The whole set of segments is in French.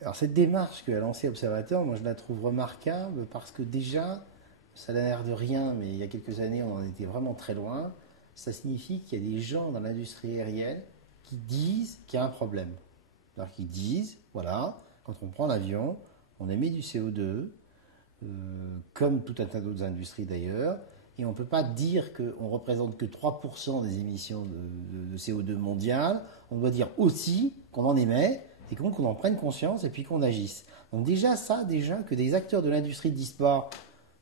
Alors cette démarche qu'a lancée Observateur, moi je la trouve remarquable parce que déjà, ça n'a l'air de rien, mais il y a quelques années on en était vraiment très loin. Ça signifie qu'il y a des gens dans l'industrie aérienne qui disent qu'il y a un problème. Alors qu'ils disent, voilà, quand on prend l'avion, on émet du CO2, comme tout un tas d'autres industries d'ailleurs, et on ne peut pas dire qu'on représente que 3% des émissions de CO2 mondiales, on doit dire aussi qu'on en émet, et qu'on en prenne conscience et puis qu'on agisse. Donc déjà ça, déjà que des acteurs de l'industrie disent pas,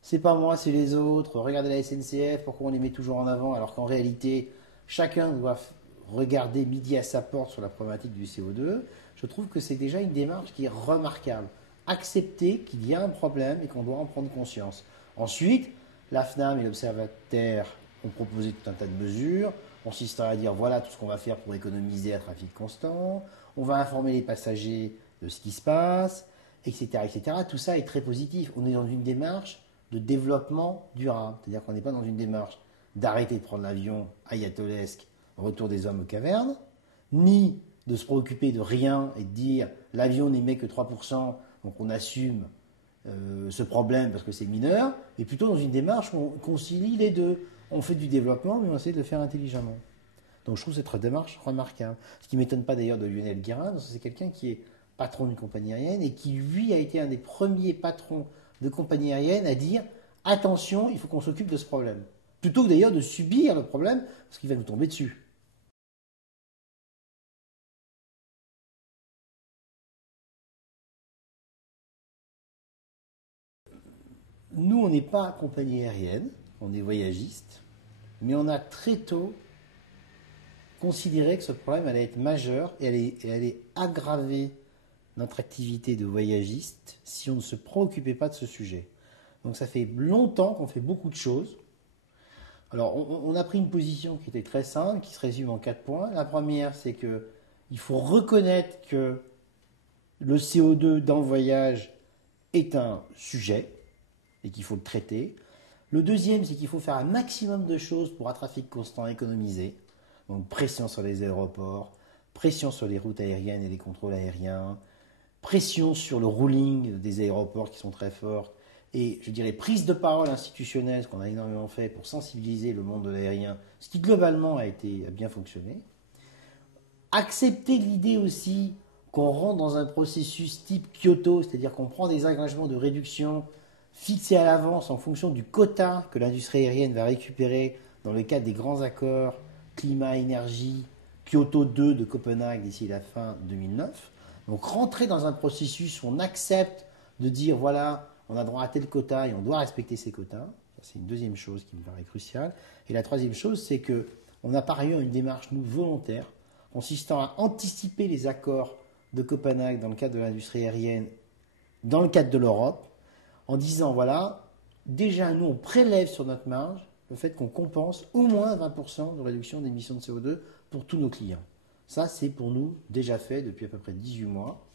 c'est pas moi, c'est les autres, regardez la SNCF, pourquoi on les met toujours en avant, alors qu'en réalité, chacun doit regarder midi à sa porte sur la problématique du CO2, je trouve que c'est déjà une démarche qui est remarquable. Accepter qu'il y a un problème et qu'on doit en prendre conscience. Ensuite, la FNAM et l'Observateur ont proposé tout un tas de mesures, consistant à dire voilà tout ce qu'on va faire pour économiser à trafic constant, on va informer les passagers de ce qui se passe, etc., etc. Tout ça est très positif. On est dans une démarche de développement durable. C'est-à-dire qu'on n'est pas dans une démarche d'arrêter de prendre l'avion ayatolesque, retour des hommes aux cavernes, ni de se préoccuper de rien et de dire l'avion n'émet que 3%, donc on assume ce problème parce que c'est mineur, mais plutôt dans une démarche où on concilie les deux. On fait du développement, mais on essaie de le faire intelligemment. Donc je trouve cette démarche remarquable. Ce qui ne m'étonne pas d'ailleurs de Lionel Guérin, parce que c'est quelqu'un qui est patron d'une compagnie aérienne et qui, lui, a été un des premiers patrons de compagnie aérienne à dire attention, il faut qu'on s'occupe de ce problème. Plutôt que d'ailleurs de subir le problème, parce qu'il va nous tomber dessus. Nous, on n'est pas compagnie aérienne, on est voyagiste, mais on a très tôt considéré que ce problème allait être majeur et allait aggraver notre activité de voyagiste si on ne se préoccupait pas de ce sujet. Donc ça fait longtemps qu'on fait beaucoup de choses. Alors on a pris une position qui était très simple, qui se résume en 4 points. La première, c'est que il faut reconnaître que le CO2 dans le voyage est un sujet et qu'il faut le traiter. Le deuxième, c'est qu'il faut faire un maximum de choses pour un trafic constant économisé. Donc pression sur les aéroports, pression sur les routes aériennes et les contrôles aériens, pression sur le ruling des aéroports qui sont très fortes, et je dirais prise de parole institutionnelle, ce qu'on a énormément fait pour sensibiliser le monde de l'aérien, ce qui globalement a bien fonctionné. Accepter l'idée aussi qu'on rentre dans un processus type Kyoto, c'est-à-dire qu'on prend des engagements de réduction fixés à l'avance en fonction du quota que l'industrie aérienne va récupérer dans le cadre des grands accords climat-énergie Kyoto 2 de Copenhague d'ici la fin 2009. Donc rentrer dans un processus où on accepte de dire voilà, on a droit à tel quota et on doit respecter ces quotas. C'est une deuxième chose qui me paraît cruciale. Et la troisième chose, c'est que on a par ailleurs une démarche nous volontaire consistant à anticiper les accords de Copenhague dans le cadre de l'industrie aérienne, dans le cadre de l'Europe, en disant voilà, déjà nous on prélève sur notre marge le fait qu'on compense au moins 20% de réduction d'émissions de CO2 pour tous nos clients. Ça, c'est pour nous déjà fait depuis à peu près 18 mois.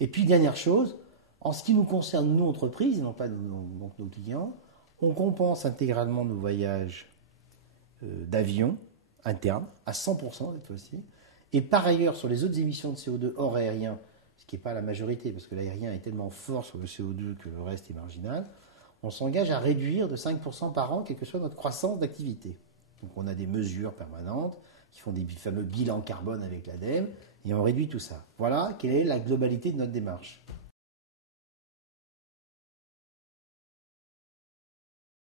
Et puis, dernière chose, en ce qui nous concerne, nous, entreprises, et non pas donc nos clients, on compense intégralement nos voyages d'avion interne à 100% cette fois-ci. Et par ailleurs, sur les autres émissions de CO2 hors aérien, ce qui n'est pas la majorité, parce que l'aérien est tellement fort sur le CO2 que le reste est marginal, on s'engage à réduire de 5% par an, quelle que soit notre croissance d'activité. Donc on a des mesures permanentes qui font des fameux bilans carbone avec l'ADEME, et on réduit tout ça. Voilà quelle est la globalité de notre démarche.